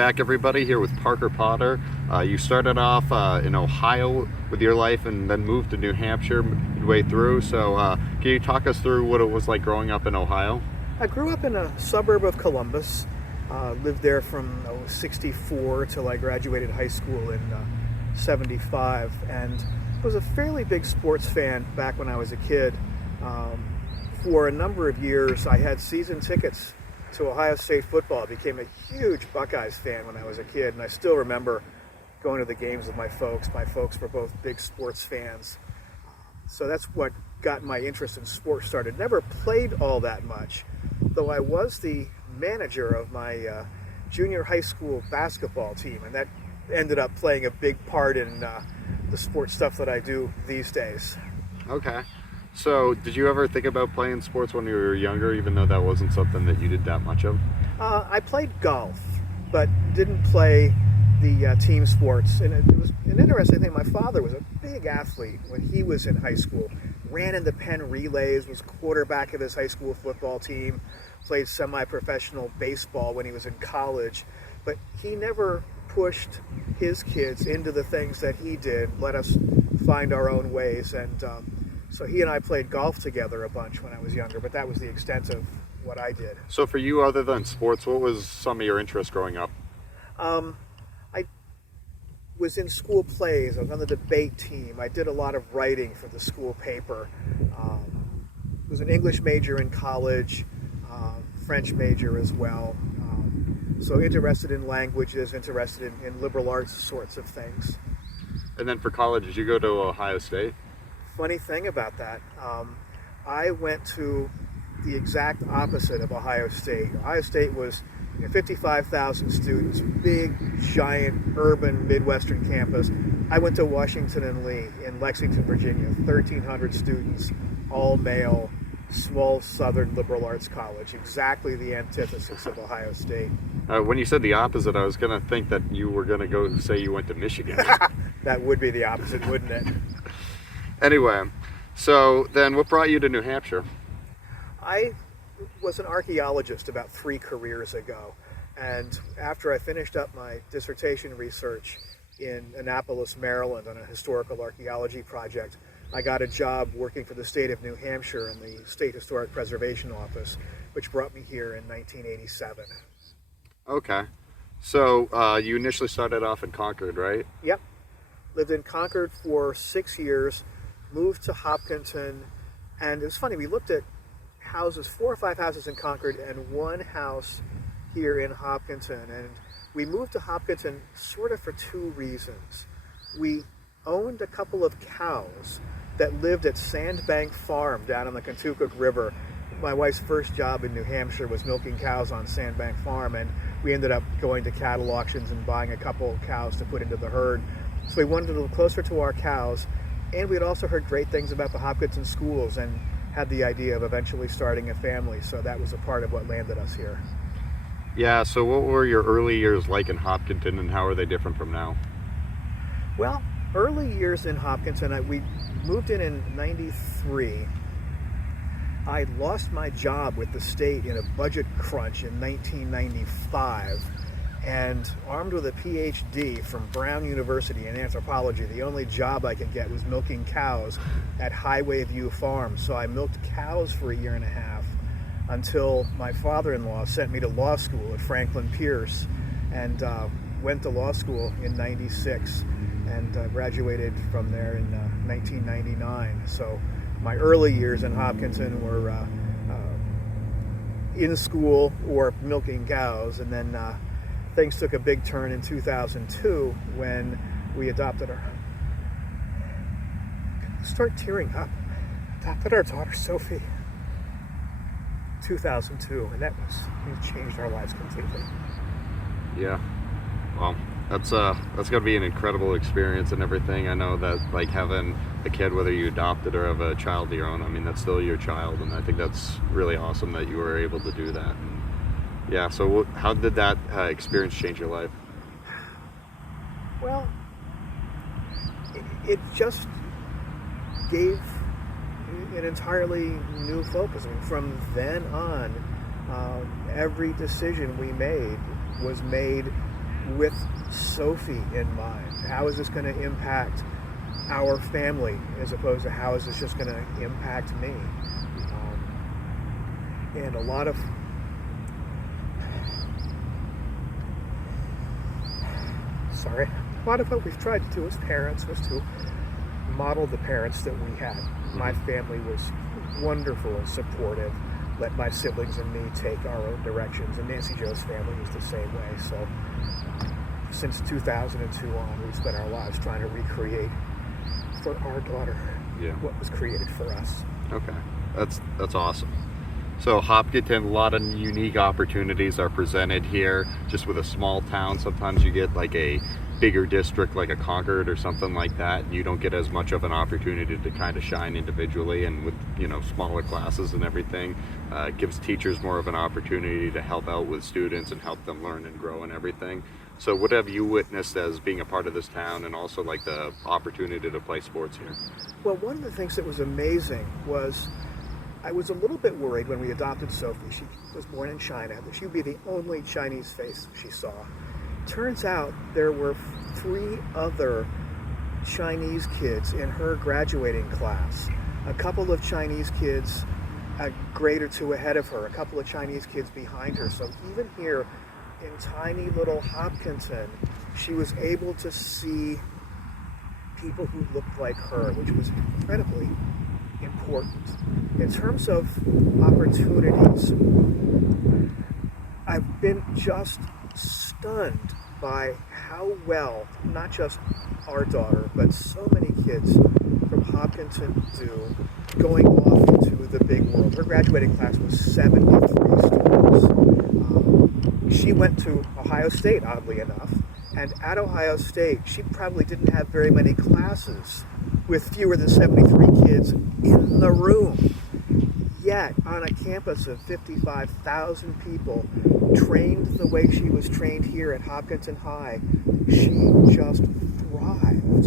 back, everybody. Here with Parker Potter. You started off in Ohio with your life and then moved to New Hampshire midway through. So can you talk us through what it was like growing up in Ohio? I grew up in a suburb of Columbus. Lived there from '64 till I graduated high school in '75, and was a fairly big sports fan back when I was a kid. For a number of years, I had season tickets to Ohio State football. I became a huge Buckeyes fan when I was a kid, and I still remember going to the games with my folks. My folks were both big sports fans. So that's what got my interest in sports started. Never played all that much, though I was the manager of my junior high school basketball team, and that ended up playing a big part in the sports stuff that I do these days. Okay. So did you ever think about playing sports when you were younger, even though that wasn't something that you did that much of? I played golf, but didn't play the team sports. And it was an interesting thing. My father was a big athlete when he was in high school. Ran in the Penn relays, was quarterback of his high school football team, played semi-professional baseball when he was in college. But he never pushed his kids into the things that he did, let us find our own ways. And so he and I played golf together a bunch when I was younger, but that was the extent of what I did. So for you, other than sports, what was some of your interests growing up? I was in school plays. I was on the debate team. I did a lot of writing for the school paper. Was an English major in college, French major as well. So interested in languages, interested in liberal arts sorts of things. And then for college, did you go to Ohio State? Funny thing about that, I went to the exact opposite of Ohio State. Ohio State was 55,000 students, big, giant, urban, Midwestern campus. I went to Washington and Lee in Lexington, Virginia, 1,300 students, all male, small southern liberal arts college, exactly the antithesis of Ohio State. When you said the opposite, I was going to think that you were going to go say you went to Michigan. That would be the opposite, wouldn't it? Anyway, so then what brought you to New Hampshire? I was an archaeologist about 3 careers ago, and after I finished up my dissertation research in Annapolis, Maryland on a historical archaeology project, I got a job working for the state of New Hampshire in the State Historic Preservation Office, which brought me here in 1987. Okay. So you initially started off in Concord, right? Yep. Lived in Concord for 6 years, moved to Hopkinton, and it was funny, we looked at houses, 4 or 5 houses in Concord and 1 house here in Hopkinton, and we moved to Hopkinton sort of for 2 reasons. We owned a couple of cows that lived at Sandbank Farm down on the Kentucky River. My wife's first job in New Hampshire was milking cows on Sandbank Farm, and we ended up going to cattle auctions and buying a couple of cows to put into the herd. So we wanted to live closer to our cows, and we had also heard great things about the Hopkinton schools and had the idea of eventually starting a family, so that was a part of what landed us here. Yeah, so what were your early years like in Hopkinton, and how are they different from now? Well, early years in Hopkinton, we moved in '93. I lost my job with the state in a budget crunch in 1995, and armed with a PhD from Brown University in anthropology, the only job I could get was milking cows at Highway View Farm. So I milked cows for a year and a half until my father-in-law sent me to law school at Franklin Pierce, and went to law school in '96 and graduated from there in 1999. So my early years in Hopkinton were in school or milking cows, and then things took a big turn in 2002 when we adopted our... Start tearing up. Adopted our daughter Sophie. 2002, and it changed our lives completely. Yeah. Well, that's gonna be an incredible experience and everything. I know that like having a kid, whether you adopt it or have a child of your own, I mean that's still your child, and I think that's really awesome that you were able to do that. And yeah. So how did that experience change your life? Well, it just gave an entirely new focus. I mean, from then on, every decision we made was made with Sophie in mind. How is this going to impact our family as opposed to how is this just going to impact me? And a lot of what we've tried to do as parents was to model the parents that we had. My family was wonderful and supportive, let my siblings and me take our own directions, and Nancy Jo's family was the same way. So since 2002 on, we've spent our lives trying to recreate for our daughter what was created for us. Okay, that's awesome. So Hopkinton, a lot of unique opportunities are presented here. Just with a small town, sometimes you get like a bigger district like a Concord or something like that, and you don't get as much of an opportunity to kind of shine individually, and with smaller classes and everything, it gives teachers more of an opportunity to help out with students and help them learn and grow and everything. So what have you witnessed as being a part of this town, and also like the opportunity to play sports here? Well, one of the things that was amazing was I was a little bit worried when we adopted Sophie. She was born in China, that she would be the only Chinese face she saw. Turns out there were 3 other Chinese kids in her graduating class. A couple of Chinese kids a grade or 2 ahead of her, a couple of Chinese kids behind her. So even here in tiny little Hopkinton, she was able to see people who looked like her, which was incredibly important. In terms of opportunities, I've been just stunned by how well, not just our daughter, but so many kids from Hopkinton do going off into the big world. Her graduating class was 73 students. She went to Ohio State, oddly enough, and at Ohio State, she probably didn't have very many classes with fewer than 73 kids in the room. Yet, on a campus of 55,000 people, trained the way she was trained here at Hopkinton High, she just thrived.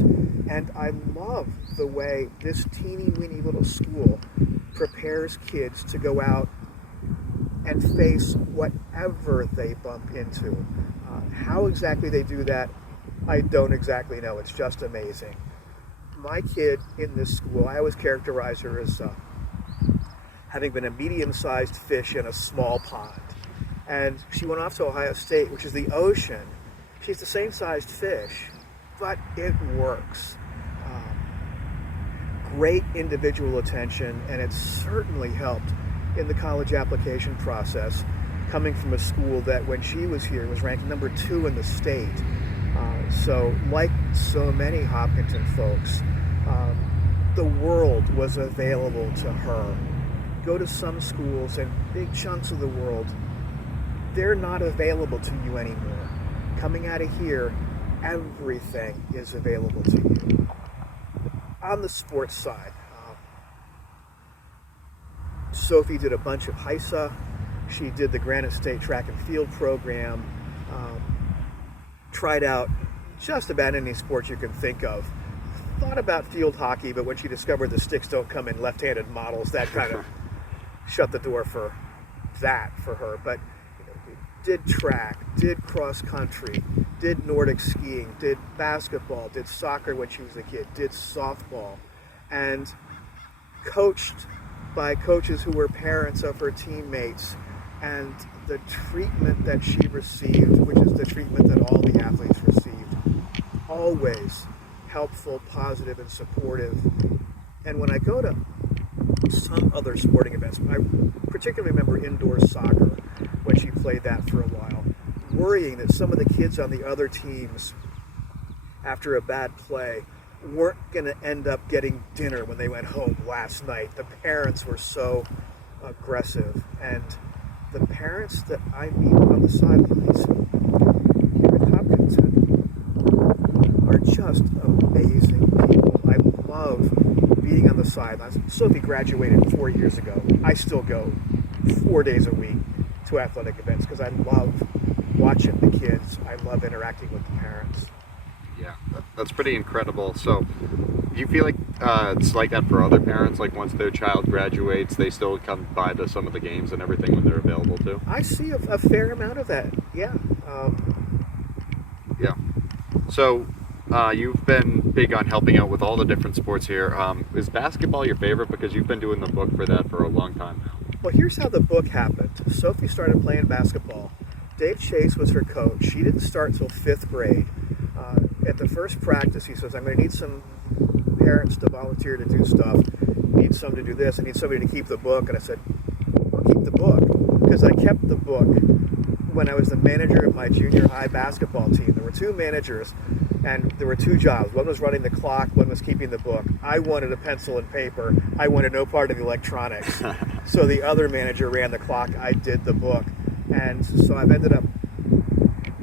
And I love the way this teeny weeny little school prepares kids to go out and face whatever they bump into. How exactly they do that, I don't exactly know. It's just amazing. My kid in this school, I always characterize her as having been a medium-sized fish in a small pond. And she went off to Ohio State, which is the ocean. She's the same sized fish, but it works. Great individual attention, and it certainly helped in the college application process, coming from a school that when she was here was ranked number 2 in the state. So like so many Hopkinton folks, the world was available to her. Go to some schools and big chunks of the world, they're not available to you anymore. Coming out of here, everything is available to you. On the sports side, Sophie did a bunch of HISA. She did the Granite State track and field program, tried out just about any sport you can think of. Thought about field hockey, but when she discovered the sticks don't come in left-handed models, that kind of shut the door for that for her. But did track, did cross country, did Nordic skiing, did basketball, did soccer when she was a kid, did softball, and coached by coaches who were parents of her teammates. And the treatment that she received, which is the treatment that all the athletes received, always helpful, positive, and supportive. And when I go to some other sporting events, I particularly remember indoor soccer when she played that for a while, worrying that some of the kids on the other teams, after a bad play, weren't going to end up getting dinner when they went home last night. The parents were so aggressive, and the parents that I meet on the sidelines here at Hopkinton are just amazing people. I love being on the sidelines. Sophie graduated 4 years ago. I still go 4 days a week to athletic events because I love watching the kids. I love interacting with the parents. Yeah, that's pretty incredible. So do you feel like it's like that for other parents? Like once their child graduates, they still come by to some of the games and everything when they're available too? I see a fair amount of that, yeah. Yeah. So, you've been big on helping out with all the different sports here. Is basketball your favorite? Because you've been doing the book for that for a long time now. Well, here's how the book happened. Sophie started playing basketball. Dave Chase was her coach. She didn't start till fifth grade. At the first practice, he says, I'm going to need some parents to volunteer to do stuff. Need some to do this. I need somebody to keep the book. And I said, I'll keep the book. Because I kept the book when I was the manager of my junior high basketball team. There were two managers, and there were two jobs. One was running the clock, one was keeping the book. I wanted a pencil and paper. I wanted no part of the electronics. So the other manager ran the clock. I did the book. And so I've ended up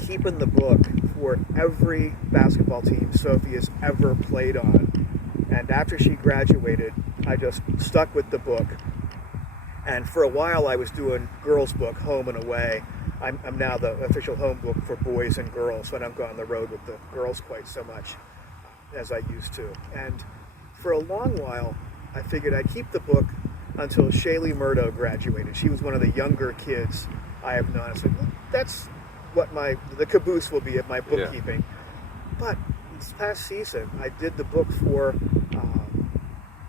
keeping the book for every basketball team Sophie has ever played on. And after she graduated, I just stuck with the book. And for a while, I was doing girls' book, Home and Away. I'm now the official home book for boys and girls, so I don't go on the road with the girls quite so much as I used to. And for a long while, I figured I'd keep the book until Shaylee Murdo graduated. She was one of the younger kids I have known. I said, well, that's what the caboose will be of my bookkeeping. Yeah. But this past season, I did the book for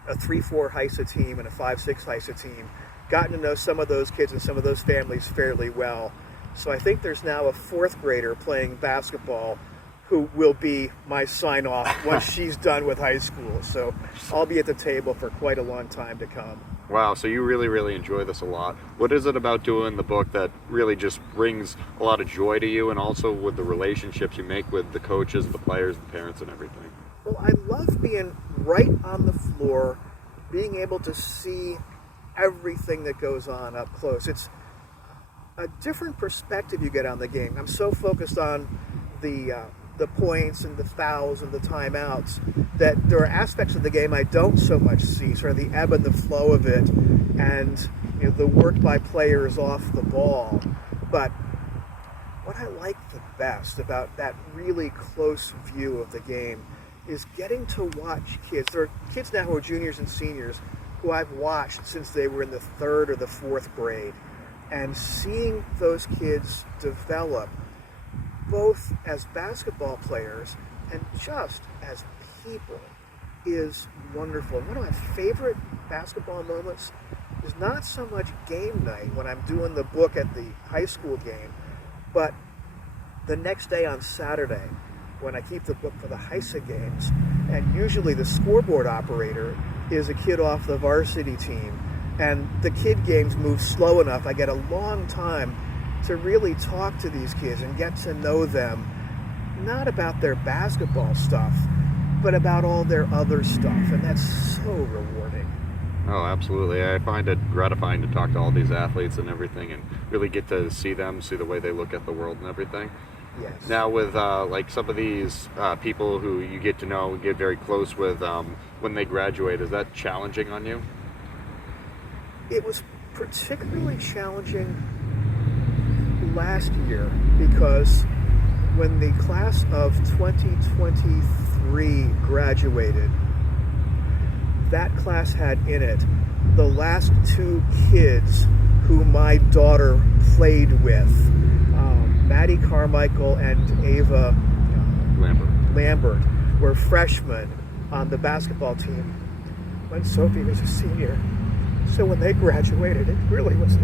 a 3-4 HISA team and a 5-6 HISA team. Gotten to know some of those kids and some of those families fairly well. So I think there's now a fourth grader playing basketball who will be my sign-off once she's done with high school. So I'll be at the table for quite a long time to come. Wow, so you really, really enjoy this a lot. What is it about doing the book that really just brings a lot of joy to you, and also with the relationships you make with the coaches, the players, the parents, and everything? Well, I love being right on the floor, being able to see everything that goes on up close. It's a different perspective you get on the game. I'm so focused on the points and the fouls and the timeouts that there are aspects of the game I don't so much see, sort of the ebb and the flow of it, and the work by players off the ball. But what I like the best about that really close view of the game is getting to watch kids. There are kids now who are juniors and seniors who I've watched since they were in the third or the fourth grade, and seeing those kids develop both as basketball players and just as people is wonderful. One of my favorite basketball moments is not so much game night when I'm doing the book at the high school game, but the next day on Saturday when I keep the book for the HISA games, and usually the scoreboard operator is a kid off the varsity team, and the kid games move slow enough. I get a long time to really talk to these kids and get to know them, not about their basketball stuff, but about all their other stuff, and that's so rewarding. Oh, absolutely. I find it gratifying to talk to all these athletes and everything, and really get to see them, see the way they look at the world and everything. Yes. Now with like some of these people who you get to know, get very close with when they graduate, is that challenging on you? It was particularly challenging last year because when the class of 2023 graduated, that class had in it the last two kids who my daughter played with, Maddie Carmichael and Ava Lambert were freshmen on the basketball team when Sophie was a senior. So when they graduated, it really was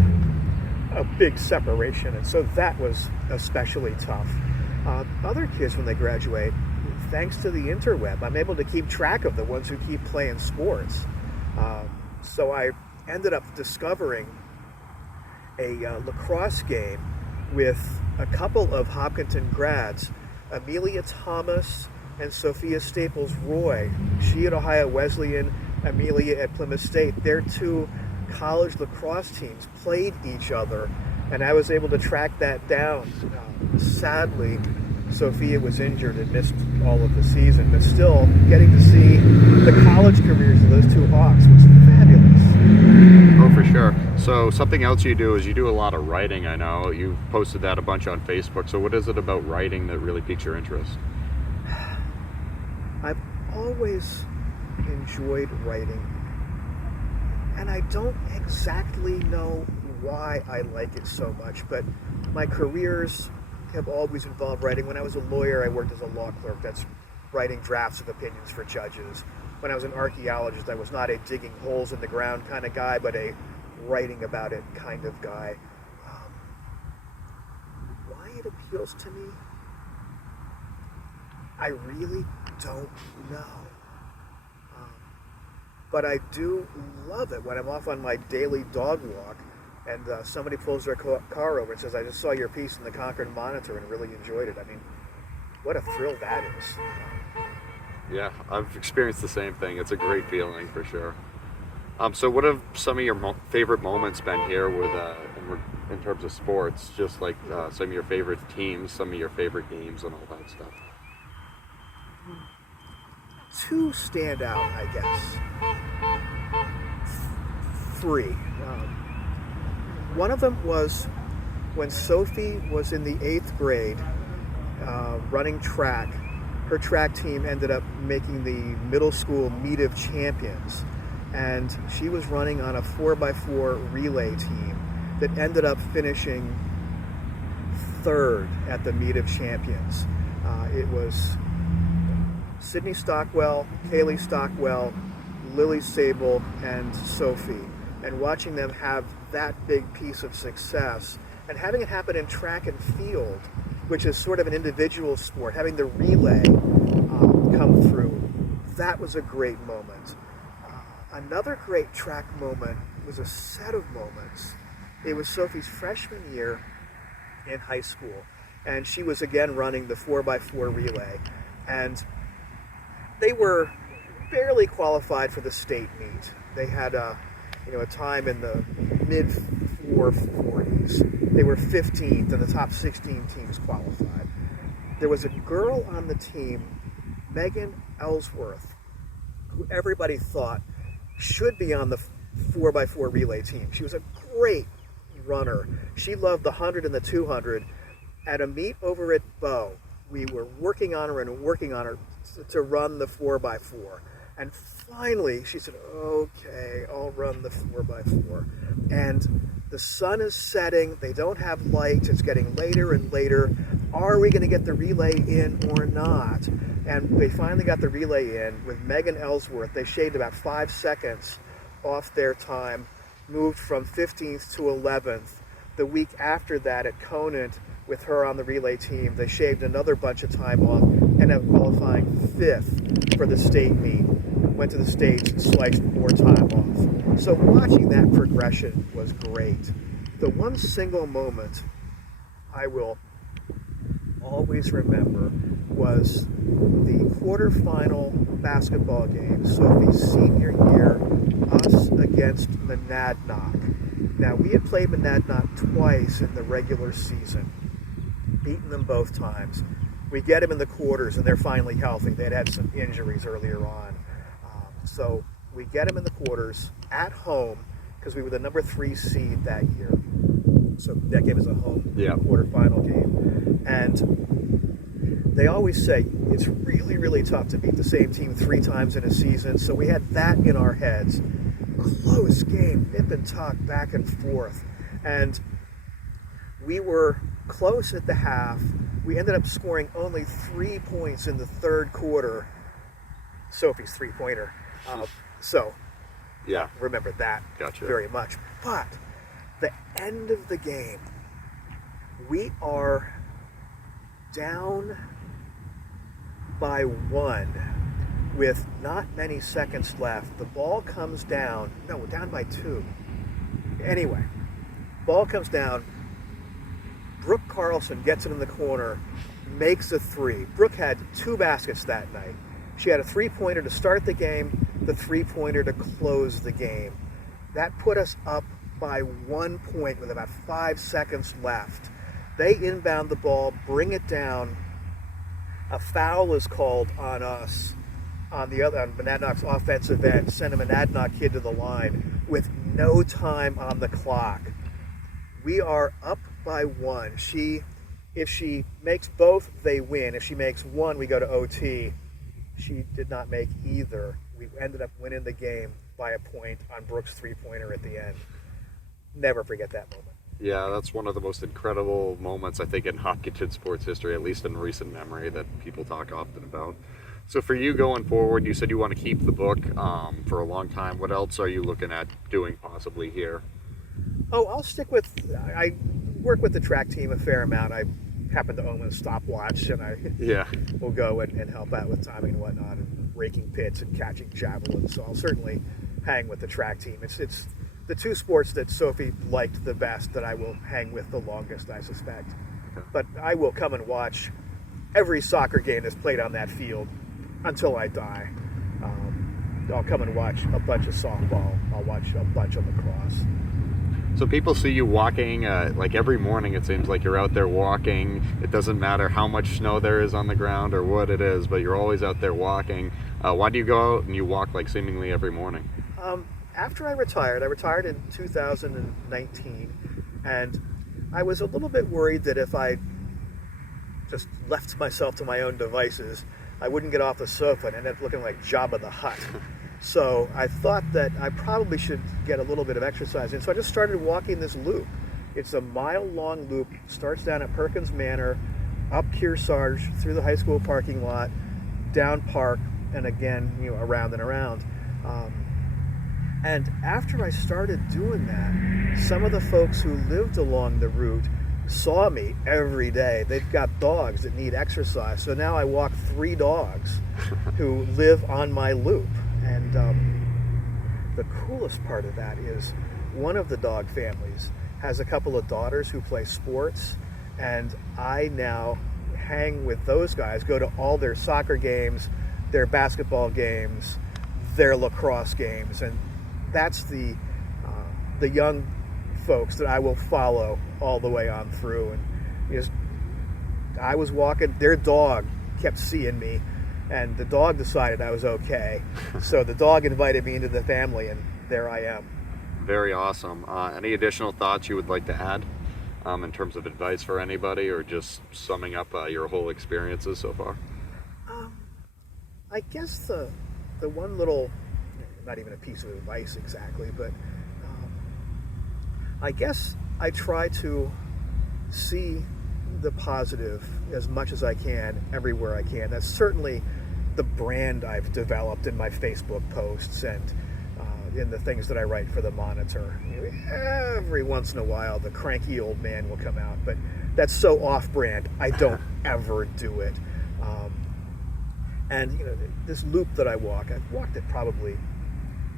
a big separation, and so that was especially tough. Other kids, when they graduate, thanks to the interweb, I'm able to keep track of the ones who keep playing sports. So I ended up discovering a lacrosse game with a couple of Hopkinton grads, Amelia Thomas and Sophia Staples Roy. She at Ohio Wesleyan, Amelia at Plymouth State. Their two college lacrosse teams played each other, and I was able to track that down. Sadly, Sophia was injured and missed all of the season, but still getting to see the college careers of those two Hawks was fabulous. Oh, for sure. So something else you do is you do a lot of writing. I know you've posted that a bunch on Facebook. So what is it about writing that really piques your interest? I've always enjoyed writing, and I don't exactly know why I like it so much, but my careers have always involved writing. When I was a lawyer, I worked as a law clerk. That's writing drafts of opinions for judges. When I was an archaeologist, I was not a digging holes in the ground kind of guy, but a writing about it kind of guy. Why it appeals to me, I really don't know. But I do love it when I'm off on my daily dog walk and somebody pulls their car over and says, I just saw your piece in the Concord Monitor and really enjoyed it. I mean, what a thrill that is. Yeah, I've experienced the same thing. It's a great feeling for sure. So what have some of your favorite moments been here with in terms of sports? Just like some of your favorite teams, some of your favorite games, and all that stuff. Two stand out, I guess. Three. One of them was when Sophie was in the 8th grade running track. Her track team ended up making the middle school meet of champions, and she was running on a 4x4 relay team that ended up finishing 3rd at the meet of champions. It was Sydney Stockwell, Kaylee Stockwell, Lily Sable, and Sophie. And watching them have that big piece of success and having it happen in track and field, which is sort of an individual sport, having the relay come through, that was a great moment. Another great track moment was a set of moments. It was Sophie's freshman year in high school, and she was again running the 4x4 relay. And they were barely qualified for the state meet. They had a time in the mid 440s. They were 15th, and the top 16 teams qualified. There was a girl on the team, Megan Ellsworth, who everybody thought should be on the 4x4 relay team. She was a great runner. She loved the 100 and the 200. At a meet over at Bow, we were working on her to run the 4x4. And finally, she said, okay, I'll run the 4x4. And the sun is setting. They don't have lights. It's getting later and later. Are we going to get the relay in or not? And they finally got the relay in with Megan Ellsworth. They shaved about 5 seconds off their time, moved from 15th to 11th. The week after that at Conant, with her on the relay team, they shaved another bunch of time off and ended up qualifying 5th for the state meet. Went to the States and sliced more time off. So watching that progression was great. The one single moment I will always remember was the quarterfinal basketball game, Sophie's senior year, us against Monadnock. Now, we had played Monadnock twice in the regular season, beaten them both times. We get them in the quarters, and they're finally healthy. They'd had some injuries earlier on. So we get them in the quarters at home because we were the number 3 seed that year. So that game is a home quarterfinal game. And they always say it's really, really tough to beat the same team 3 times in a season. So we had that in our heads. Close game, nip and tuck, back and forth. And we were close at the half. We ended up scoring only 3 points in the 3rd quarter. Sophie's 3-pointer. Remember that very much. But the end of the game, we are down by 1 with not many seconds left. The ball comes down. No, we're down by 2. Anyway, ball comes down. Brooke Carlson gets it in the corner, makes a 3. Brooke had 2 baskets that night. She had a 3-pointer to start the game, the 3-pointer to close the game. That put us up by 1 point with about 5 seconds left. They inbound the ball, bring it down. A foul is called on us on Monadnock's offensive end, send a Monadnock kid to the line with no time on the clock. We are up by 1. If she makes both, they win. If she makes 1, we go to OT. She did not make either. We ended up winning the game by a point on Brooke's 3-pointer at the end. Never forget that moment. Yeah, that's one of the most incredible moments I think in Hopkinton sports history, at least in recent memory, that people talk often about. So for you going forward, you said you want to keep the book for a long time. What else are you looking at doing possibly here? Oh, I'll stick with. I work with the track team a fair amount. I happen to own a stopwatch, and I Yeah. will go and help out with timing and whatnot, and raking pits and catching javelins. So I'll certainly hang with the track team. It's the two sports that Sophie liked the best that I will hang with the longest, I suspect. But I will come and watch every soccer game that's played on that field until I die. I'll come and watch a bunch of softball. I'll watch a bunch of lacrosse. So people see you walking, like every morning it seems like you're out there walking. It doesn't matter how much snow there is on the ground or what it is, but you're always out there walking. Why do you go out and you walk like seemingly every morning? After I retired in 2019, and I was a little bit worried that if I just left myself to my own devices, I wouldn't get off the sofa and end up looking like Jabba the Hutt. So I thought that I probably should get a little bit of exercise in. So I just started walking this loop. It's a mile-long loop. Starts down at Perkins Manor, up Kearsarge, through the high school parking lot, down Park, and again, around and around. And after I started doing that, some of the folks who lived along the route saw me every day. They've got dogs that need exercise. So now I walk 3 dogs who live on my loop. And the coolest part of that is one of the dog families has a couple of daughters who play sports, and I now hang with those guys, go to all their soccer games, their basketball games, their lacrosse games, and that's the young folks that I will follow all the way on through. And because I was walking, their dog kept seeing me, and the dog decided I was okay. So the dog invited me into the family, and there I am. Very awesome. Any additional thoughts you would like to add in terms of advice for anybody, or just summing up your whole experiences so far? I guess the one little, not even a piece of advice exactly, but I guess I try to see the positive as much as I can everywhere I can. That's certainly the brand I've developed in my Facebook posts and in the things that I write for the Monitor. Every once in a while, the cranky old man will come out, but that's so off-brand. I don't ever do it. And this loop that I walk, I've walked it probably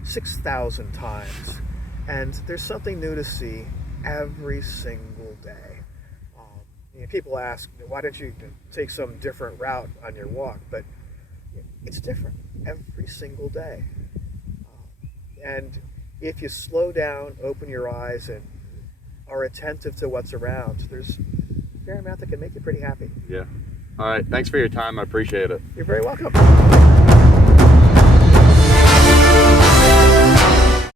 6,000 times, and there's something new to see every single day. People ask, why don't you take some different route on your walk? But it's different every single day. And if you slow down, open your eyes, and are attentive to what's around, there's a fair amount that can make you pretty happy. Yeah. All right. Thanks for your time. I appreciate it. You're very welcome.